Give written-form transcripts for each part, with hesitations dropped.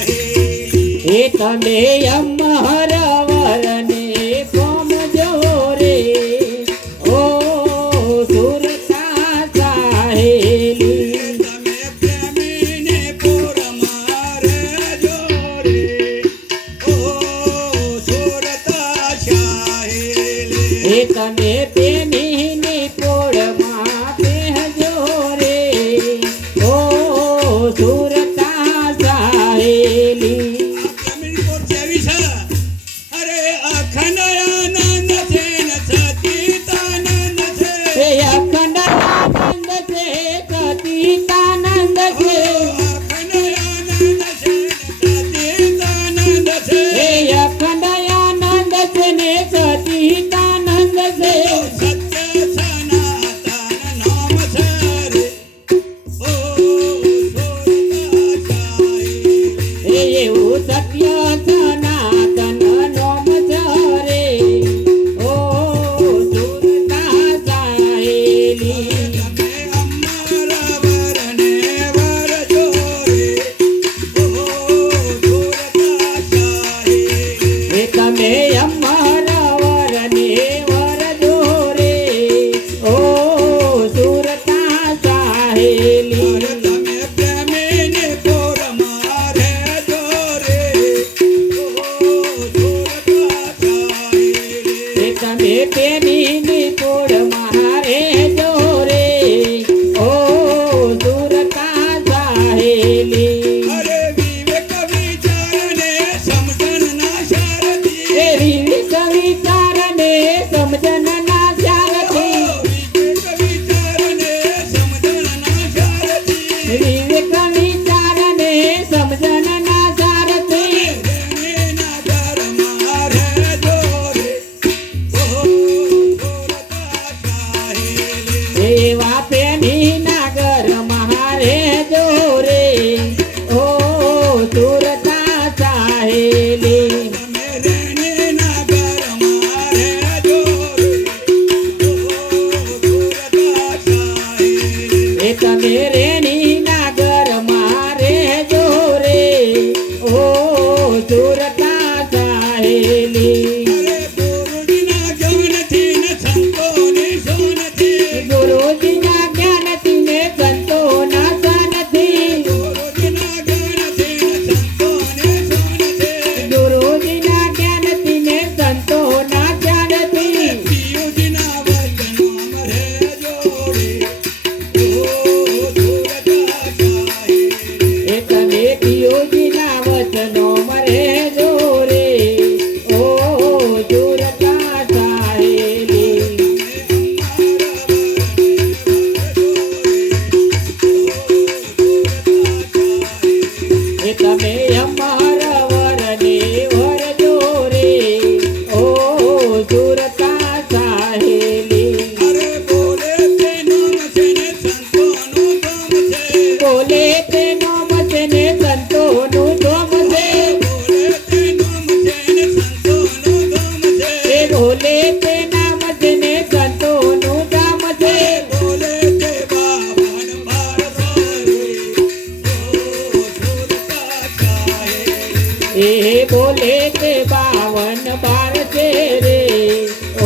એ તમે અમરવરને પામજો રે ઓ સુરતા સાહેલી તમે પ્રેમીને પોરમાં રહેજો રે ઓ સુરતા સાહેલી એ તમે પ્રેમીની પોળમાં પહેજો રે ઓ સુરતા સાહેલી અખંડ આનંદ છે ને સતીતાનંદ છે અખંડ આનંદ છે સતીતાનંદ છે અખંડ આનંદ છે સતીતાનંદ છે અખંડ આનંદ છે ને સતીતાનંદ છે સત્ય સનાતન નામ છે રે ઓ એવું સત્ય સનાતન નામ છે રે ઓ સુરતા સાહેલી તમે અમરવરને વરજો રે ઓ સુરતા સાહેલી એ તમે અમરવરને વરજો રે ઓ સુરતા સાહેલી તમે પ્રેમીને પોરમાં રહેજો રે ઓ સુરતા સાહેલી તમે પેનીની પોળ મારે જોરે ઓ સુરતા સાહેલી અરે વિવેક વિચારને સમજણ ના સારથી વિવેક વિચારને સમજન ના સારથી વિવેક વિચારને સમજણ ના સારથી વિવેક વિચારને સમજન ના સારથી પ્રેમીના ઘરમાં રહેજો રે ઓ સુરતા સાહેલી એવા પેનીના ઘર મારે જોરે ઓ સુરતા સાહેલી તમે રેણીના ઘરમાં રહેજો રે ઓ સુરતા સાહેલી એ તમે રેણીના ઘર મારે જોરે ઓ સુરતા સાહેલી અરે ગુરુજીના જ્ઞાનથી ને સંતોની સોનથી ગુરુજીના જ્ઞાનથી ને સંતોના સનથી ગુરુજીના જ્ઞાનથી ને સંતોની સોનથી ગુરુજીના જ્ઞાનથી ને સંતોના જ્ઞાનથી પિયુજીના વચનોમાં રહેજો રે ઓ સુરતા સાહેલી એ તમે પિયુજીના વચનો મરે જોરે ઓ સુરતા સાહેલી એ તમે અમરવરને વરજો રે ઓ સુરતા સાહેલી અરે બોલે તે નામ છે ને સંતોનું ગામ છે બોલે તે નામ છે ને સંતોનું ધોમ છે બોલે તે નામ છે ને સંતોનું ગામ છે એ બોલે તે નામ છે ને સંતોનું ધામ છે બોલે તે બાવન બાર રે ઓ સુરતા સાહેલી એ બોલે તે 52 બાર છે રે ઓ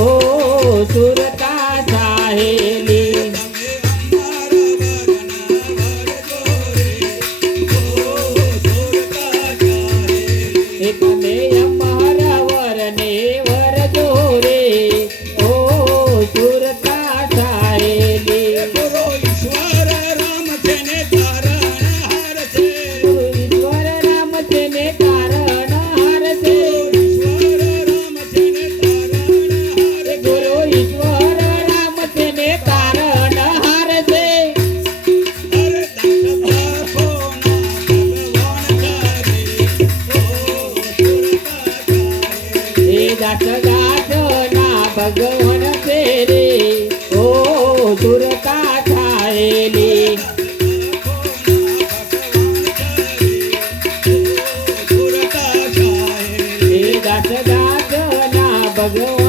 સુરતા સાહેલી તમે અમારા વરને વરજો રે ઓ સુરતા સાહેલી એ તમે અમરવરને વરજો રે ઓ સુરતા સાહેલી ગુરુ ઈશ્વર રામ છે ને તારણહાર છે ઈશ્વર રામ છે ને તારણહાર છે ઈશ્વર રામ છે ને તારણહાર ગુરુ ઈશ્વર રામ છે ને તારણહાર છે અરે દાસ બાપોના ભગવાન છે રે ઓ સુરતા સાહેલી એ દાસ ભગવાન છે રે ઓ સુરતા સાહેલી સુરતા સાહેલી એ દાસ ના ભગવાન